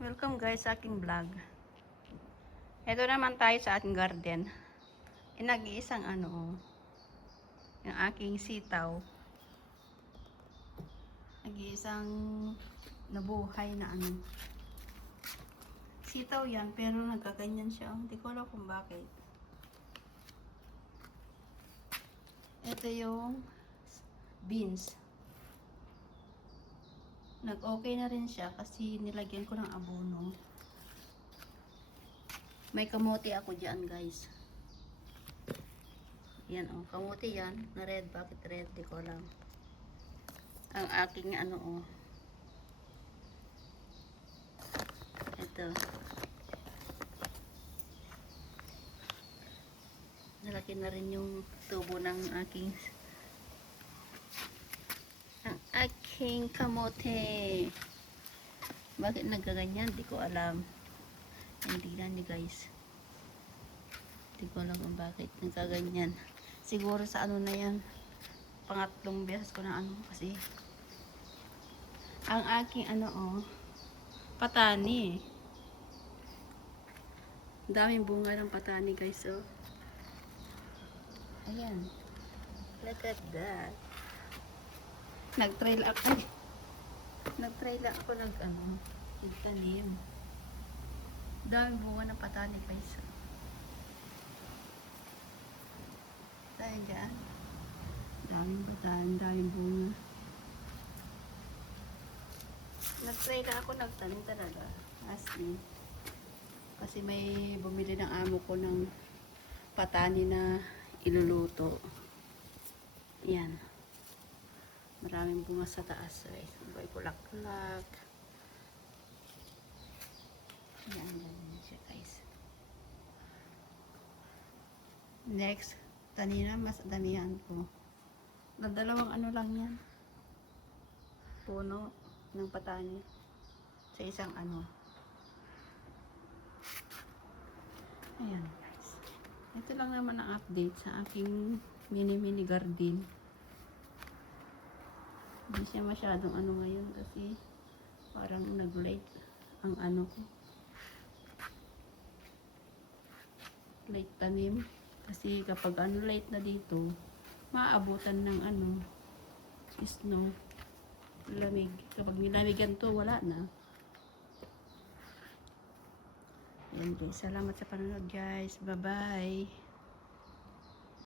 Welcome guys sa aking vlog. Ito naman tayo sa ating garden. Nag-iisang yung aking sitaw. Nag-iisang nabuhay na sitaw yan, pero nagkaganyan siya. Hindi ko alam kung bakit. Ito yung beans. Nag-okay na rin siya kasi nilagyan ko ng abono. May kamote ako dyan guys. Yan kamote yan. Na red. Bakit red? Di ko alam. Ang aking ito. Nalaki na rin yung tubo ng aking kamote. Bakit nagkaganyan? Di ko alam. Hindi na ni guys. Di ko alam kung bakit nagkaganyan. Siguro sa na yan. Pangatlong beses ko na kasi ang aking patani. Daming bunga ng patani guys. Ayan. Look at that. Nag-try lang ako nagtanim. Daming bunga ng patani guys. Tayo dyan. Daming patani, daming bunga. Nag-try lang ako nagtanim talaga. Asli. Kasi may bumili ng amo ko ng patani na iluluto. Yan. Maraming bunga sa taas. May bulaklak. Yan. Yan siya guys. Next. Kanina mas damihan ko. Dalawang lang yan. Puno ng patani. Sa isang Ayan guys. Ito lang naman ang update sa aking mini garden. Hindi siya masyadong ngayon kasi parang nag-late ang ko. Late tanim. Kasi kapag late na dito, maabutan ng snow. Lamig. Kapag nilamigan to, wala na. Yan guys. Salamat sa panonood guys. Bye-bye.